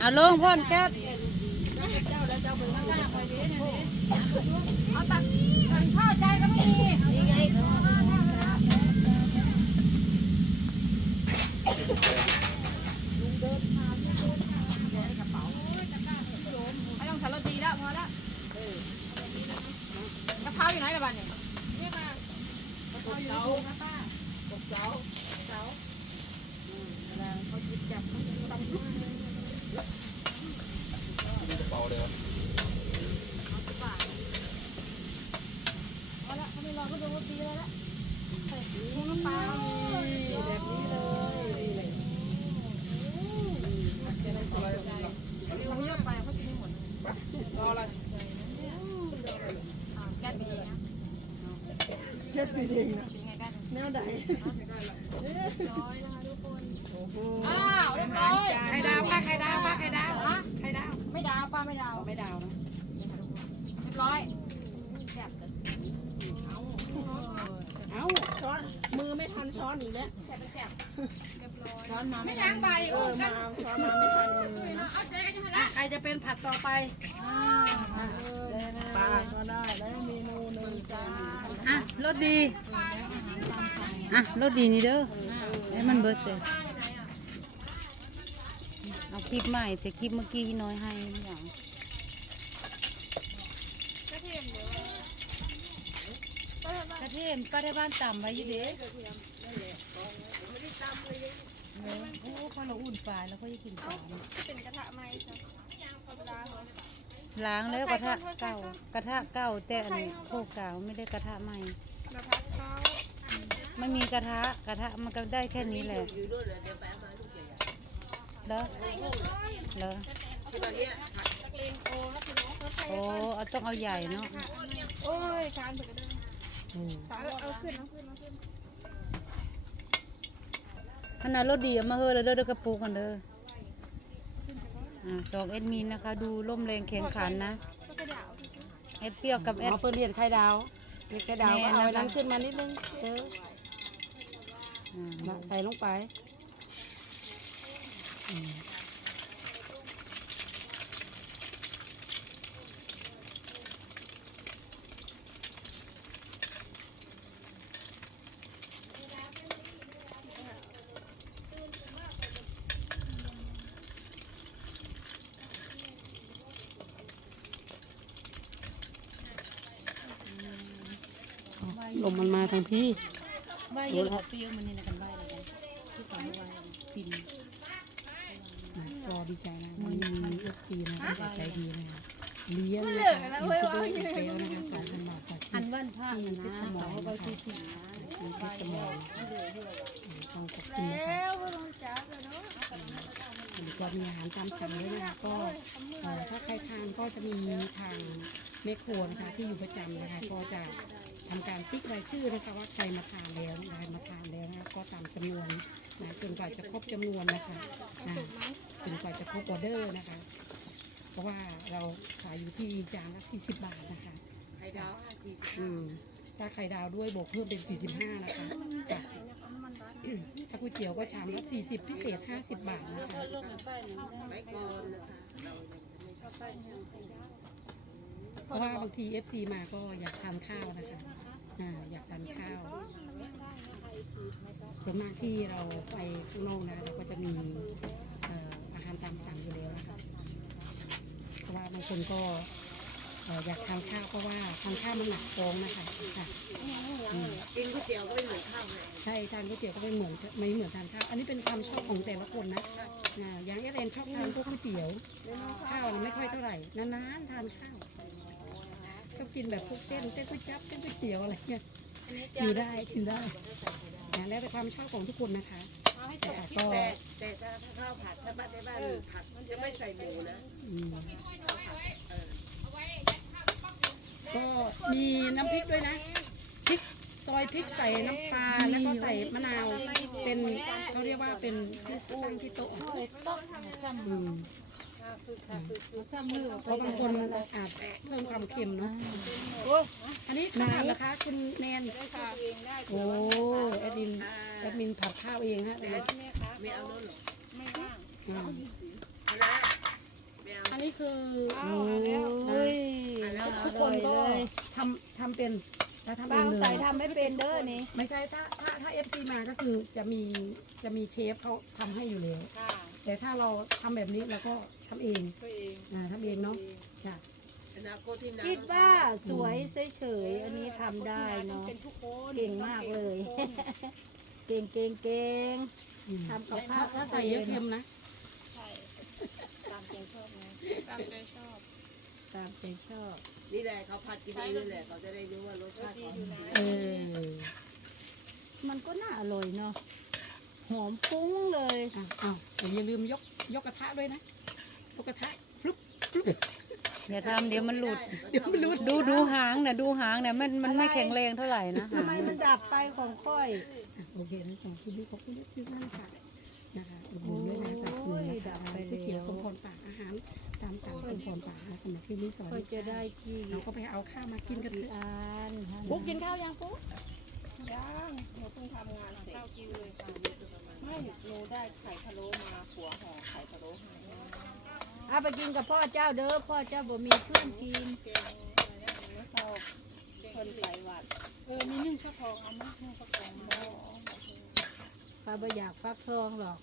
เอาลงพ่นแก๊สเอาตัดเข้าใจก็ไม่มีไม่ต้องสารดีแล้วพอแล้วกระเพราอยู่ไหนล่ะบ้านเนี่ยพอแล้วเขาไม่รอ เขาโดนเขาตีแล้วละใส่พวกน้ำปลาแบบนี้เลยเราเยอะไปเขากินไม่หมดรออะไรแก้ปีเองนะเฮ็ดปีเองนะปีไงกันแนวใดร้อยน ไม่ดาวไม่ดาวนะเรียบร้อยแซ่บเอ้าช้อนมือไม่ทันช้อนอีกแล้วแซ่บแซ่บช้อนมาไม่ล้างใบเออมาเอาช้อนมาไม่ทันมือนะเอาใจกันจะมาละใครจะเป็นผัดต่อไปปลาก็ได้แล้วเมนูหนึ่งจ้าอะรสดีอะรสดีนี่เด้อให้มันเบิดเลย เอาคลิปใหม่เสียคลิปเมื่อกี้ที่น้อยให้อย่างกระเทียมป้าที่บ้านต่ำไว้อยู่เด้เออโอ้พอเราอุ่นปลาแล้วก็จะกินปลาเป็นกระทะไหมจ้ะล้างแล้วกระทะเก่ากระทะเก่าแต่อันนี้โคกเก่าไม่ได้กระทะใหม่กระทะเขาไม่มีกระทะกระทะมันก็ได้แค่นี้แหละ เหรอเหรอโอ้เอาต้องเอาใหญ่เนาะโอ้ยการเปิดกระเด้งเอาเอาขึ้นเอาขึ้นเอาขึ้นขนาดรถดีเอามาเฮอแล้วเด้อเด้อกระปุกกันเด้ออ่าสองเอ็ดมินนะคะ ดูร่มแรงแข็งขันนะก็กระดาษเอ็ดเปรี้ยวกับเอ็ดเอาเปิดเหรียญไข่ดาวเหรียญไข่ดาวก็เอาไว้นั้นขึ้นมานิดนึงเอออ่ามาใส่ลงไป ลมมันมาทางพี่ไหวเยอะเปรี้ยวมันนี่นะกันไหวเลยนะที่สองไหวกิน ก็ดีใจนะมันมีเอฟซีนะที่ใจดีนะคะเลี้ยงนะคะยูทูบเบอร์อีกแล้วนะคะสองพันบาทต่ออัที่นวันผ้านะนะเขาเอาไปที่สี่ที่เพชรมองต้องขอบคุณนะคะแล้วก็ลงจับเลยเนาะหรือว่ามีอาหารตามสั่งด้วยนะคะก็เอ่อถ้าใครทานก็จะมีทางแม่ครัวนะคะที่อยู่ประจำนะคะก็จะ ทำการติ๊กรายชื่อนะคะว่าใครมาทานแล้วใครมาทานแล้วนะคะก็ตามจำนวนนะจนกว่าจะครบจำนวนนะคะนะจนกว่าจะครบออเดอร์นะคะ เพราะว่าเราขายอยู่ที่จานละ40 บาทนะคะไข่ดาวอืมถ้าไข่ดาวด้วยบวกเพิ่มเป็น 45 นะคะจ้ะถ้าก๋วยเตี๋ยวก็ชามละ40 พิเศษ 50 บาทนะคะเพ ราะว่าบางที FC มาก็อยากทานข้าวนะคะอ่าอยากทานข้าวส่วนมากที่เราไปข้างนอกนะเราก็จะมีเอ่ออาหารตามสั่งอยู่แล้วนะคะเพราะว่าบางคนก็เอ่ออยากทานข้าวเพราะว่าทานข้าวมันหนักท้องนะคะค่ะอืม กินก๋วยเตี๋ยวก็ไม่เหมือนข้าวเลยใช่ทานก๋วยเตี๋ยวก็ไม่เหมือนไม่เหมือนทานข้าว อันนี้เป็นความชอบของแต่ละคนนะอ่าอย่างเอเรนชอบทานพวกก๋วยเตี๋ยว ข้าวน่ะไม่ค่อยเท่าไหร่ นานๆทานข้าว ชอบกินแบบพวกเส้นเส้นก๋วยจั๊บเส้นก๋วยเตี๋ยวอะไรเงี้ยกินได้กินได้นะแล้วแต่ความชอบของทุกคนนะคะแต่ก็แต่แต่ถ้าถ้าข้าวผัดถ้าบ้านในบ้านผัดมันจะไม่ใส่หมูนะอืมก็มีน้ำพริกด้วยนะพริกซอยพริกใส่น้ำปลาแล้วก็ใส่มะนาวเป็นเขาเรียกว่าเป็นที่ตั้งที่โต๊ะ ซ้ำอืมซ้ำมือเพราะบางคนอาจเพิ่มความเค็มเนาะอันนี้ข้าวนะคะคุณแนนโอ้แอดมินแอดมินผัดข้าวเองฮะไม่เอาแล้วหรอไม่ว่างอันนี้คือโอ้ยทุกคนก็ทำทำเป็นแล้วทำเอบ้างเลยใส่ทำไม่เป็นเด้อนี่ไม่ใช่ถ้าถ้าถ้าเอฟซีมาก็คือจะมีจะมีเชฟเขาทำให้อยู่แล้วแต่ถ้าเราทำแบบนี้เราก็ ทำเองตัวเองอ่าทำเองเนาะค่ะ อนาคตที่นาคิดว่าสวยเฉยๆอันนี้ทำได้เนาะเป็นทุกคนเก่งมากเลย เก่งเก่งเก่งอืม ทำกับถ้าข้าวถ้าใส่เยอะเค็มนะ ใช่ตามใจชอบนะตามใจชอบตามใจชอบ นี่แหละเขาผัดกินเองนี่แหละเขาจะได้รู้ว่ารสชาติของเออ มันก็น่าอร่อยเนาะหอมฟุ้งเลยอะอ้าวแต่อย่าลืมยกยกกระทะด้วยนะ ยกกระทะพลุบอย่าทำเดี๋ยวมันหลุด เดี๋ยวมันหลุดดูดูหางเนี่ยดูหางเนี่ยมันมันไม่แข็งแรงเท่าไหร่นะทำไมมันดับไปของค่อยอะโอเคทั้งสองคลิปนี้ขอบคุณที่ซื้อมากค่ะนะคะอุดหนุนด้วยนะสนับสนุนนะคะก๋วยเตี๋ยวสมพรปากอาหารตามสั่งสมพรปากนะคะสำหรับคลิปนี้สอนค่อยจะได้กี่เราก็ไปเอาข้าวมากินกันเถกี่อะอันปุ๊กกินข้าวยังปุ๊กยังหนูเพิ่งทำงานเสร็จข้าวกินเลยค่ะไม่หนูได้ไข่พะโล้มาหัวห่อไข่พะโล้ให้ เอาไปกินกับพ่อเจ้าเด้อ พ่อเจ้าบ่มีเพื่อนกินเมื่อเช้าเพิ่นไหลหวัดเออมีนึ่งข้าวทองเอาไหมนึ่งข้าวทองบ่ข้าบ่อยากฟักทองหรอก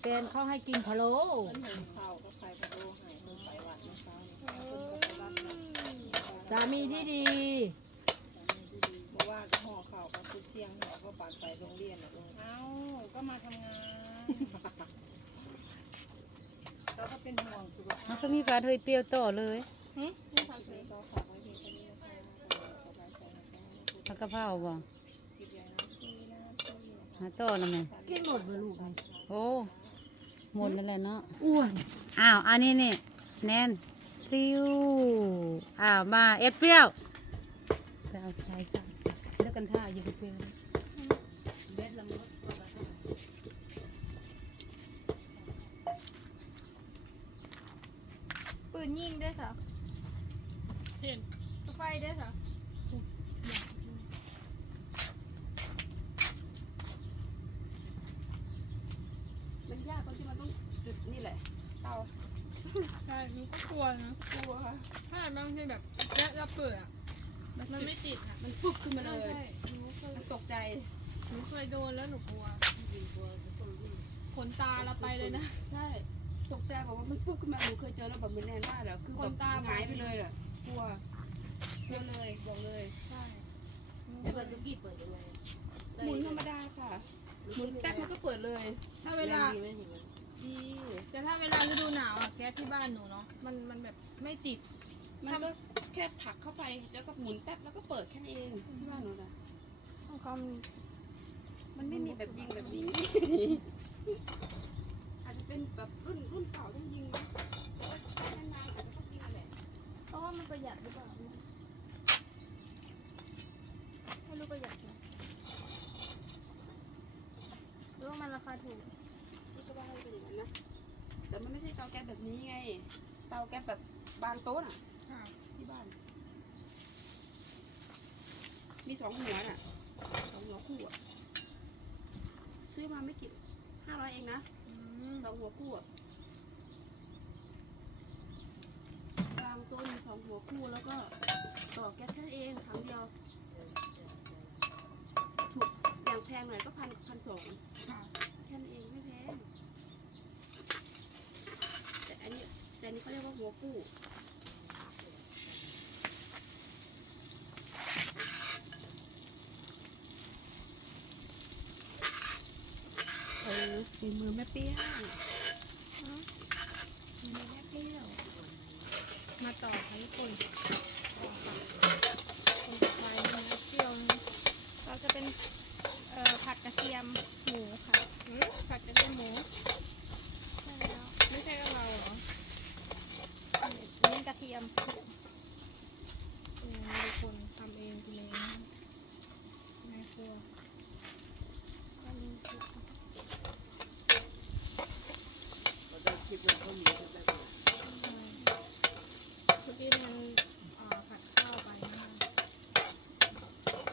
แฟนเขาให้กินพะโล้เพิ่นหุงข้าวก็ไข่พะโล้ให้เพิ่นไหลหวัดเมื่อเช้านี้เพิ่นก็ไปรับสามีที่ดีบอกว่าห่อข้าวกับกุเชียงห่อก็ปานไปโรงเรียนน่ะลูกเอ้าก็มาทำงานเราก็เป็นห่วงสุขภา มันพก็มีปลาเทยเปรี้ยวต่อเลยนี่ก็ฝากไว้เพียงแค่นี้นะคะสบายใจนะคะผักกะเพราบ่คิดอย่างนั้นสินะสินะหาต่อแล้วไหมกินหมดเลยลูกโอ้หมดนั่นแหละเนาะอ้วนอ้าวอันนี้นี่แนนปลิ้วอ้าวมาเอ็ดเปรี้ยวไปเอาใช้ซะแล้วกันท่าอยู่กับเปรี้ยว นยิงด้วยเหรอเห็นไฟด้วยเหรอมันยากตรงที่มันต้องจุดนี่แหละ เตาใช่หนูก็กลัวนะกลัวค่ะถ้าบางทีแบบแยะแล้วเปิดอะมันไม่ติดอะมันฟุบขึ้นมาเลยใช่หนูเคยมันตกใจหนูเคยโดนแล้วหนูกลัวขนตาเราไปเลยนะ ใช่ ตกใจบอกว่ามันฟุบขึ้นมาหนูเคยเจอแล้วแบบมันแน่นมากเลยคือคแบนบตาหายไปเลยอะกลัวเดียวเลยบอกเลยใช่จะเปิดลูกกี้เปิดยังไงหมุนธรรมดาค่ะหมุนแป๊บมันก็เปิดเลย ถ้าเวลาดีไหมอย่างนั้นดีแต่ถ้าเวลาฤดูหนาวอะแก๊สที่บ้านหนูเนาะมันมันแบบไม่ติด มันก็แค่ผลักเข้าไปแล้วก็หมุนแป๊บแล้วก็เปิดแค่นั้นเองที่บ้านหนูนะของเขามันมันไม่มีแบบยิงแบบนี้อาจจะ เป็นแบบรุ่นรุ่นเก่าต้องยิงนะแต่ว่าใช้นานๆอาจจะต้องยิงแหละเพราะว่ามันประหยัดหรือเปล่าไม่รู้ประหยัดไหมหรือว่ามันราคาถูกนี่ก็ว่าให้เป็นอย่างนั้นนะแต่มันไม่ใช่เตาแก๊สแบบนี้ไง เตาแก๊สแบบบางโต๊ะน่ะที่บ้าน มีสองหัวน่ะสองหัวคู่อะซื้อมาไม่กี่ห้าร้อยเองนะ สองหัวคู่กลางโต๊ะมีสองหัวคู่แล้วก็ต่อแก๊สแค่นั้นเองครั้งเดียวถูกอย่างแพงหน่อยก็พันพันสองแค่นั้นเองไม่แพงแต่อันนี้แต่อันนี้เขาเรียกว่าหัวคู่ เออ ฝีมือแม่เปี้ยงฝีมือแม่เปี้ยว มาต่อค่ะทุกคนคนต่อไปนะคะเปี้ยวเราจะเป็นผัดกระเทียมหมูค่ะผัดกระเทียมหมูใช่แล้วไม่ใช่กะเพราเหรอนี่กระเทียมอืมทุกคนทำเองกินเองนะคะแม่ครัวอันนี้คือ เราได้คลิปว่าเขามีกันแบบนี้ เมื่อกี้มันเอ่อผัดข้าวไปนะคะ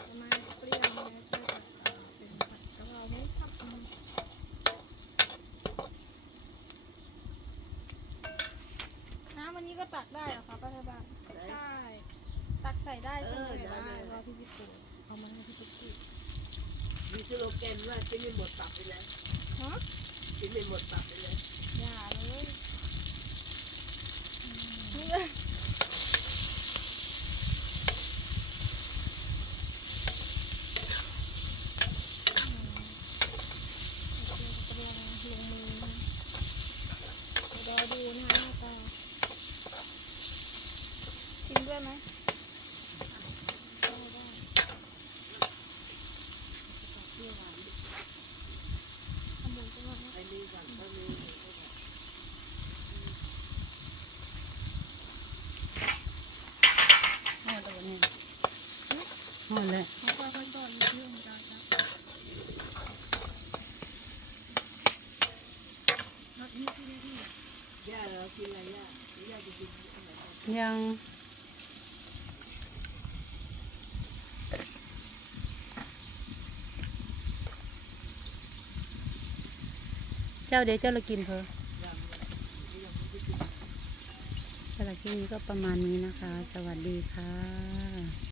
ประมาณเปรี้ยวเนี่ยก็จะเอ่อเป็นผัดกะเพราหมูครับอืม ตักได้เหรอคะป้าไทยบ้านได้ตักใส่ได้ใช่ไหมได้ รอพี่พี่ปู่เอามาให้พี่พี่ปู่มีสโลแกนว่ากินไม่หมดตับไปเลยฮะกินไม่หมดตับไปเลย อย่าเลยนี่เลยเตรียมลงมือเดี๋ยวดูนะคะหน้าตาชิมด้วยไหมได้ได้เอาหมูไปหน่อยนะ ไอ้นี่ก่อนก็มี หอดเลยเนี่ย หอดเลยเอาไปไปก่อนนิดนึงจ้าจ้าย่าเรากินอะไรย่าย่าจะกินอะไรยังเจ้าเดี๋ยวเจ้าละกินเพอสำหรับคลิปนี้ก็ประมาณนี้นะคะ สวัสดีค่ะ